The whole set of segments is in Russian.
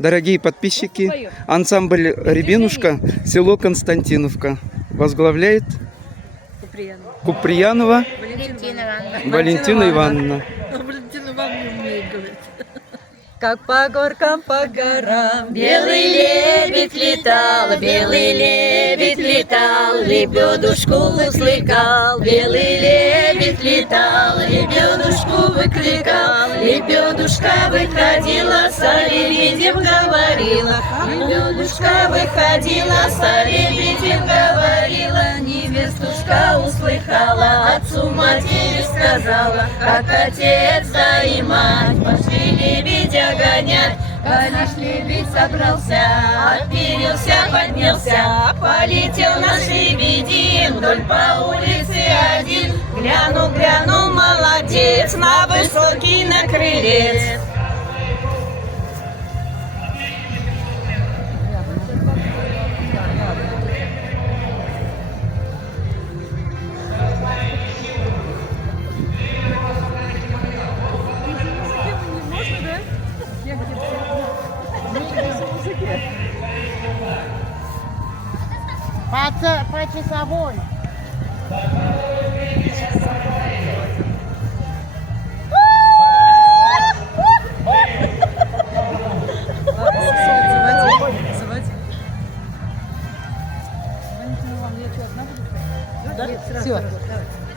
Дорогие подписчики, ансамбль «Рябинушка», село Константиновка. Возглавляет Куприянова Валентина Ивановна. Валентина Ивановна умеет говорить. Как по горкам, по горам белый лебедь летал, белый лебедь летал, лебедушку услыхал. Белый лебедь летал, лебедушку выкликал, лебедушка выходила, с лебедем говорила. Лебедушка выходила, с лебедем говорила. Невестушка услыхала, отцу матери сказала, как отец да и мать пошли лебедя гонять. Наш лебедь собрался, отперился, поднялся, полетел наш лебедин вдоль по улице один. Глянул, глянул, молодец, на высокий на крылец. По часовой. Все.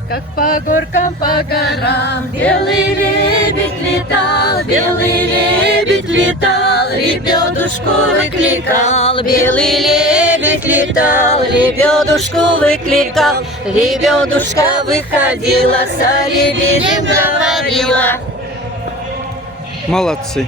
Как по горкам, по горам белый лебедь летал, белый лебедь летал, лебедушку выкликал. Белый лебедь летал, лебедушку выкликал, лебедушка выходила, с лебедем говорила. Молодцы.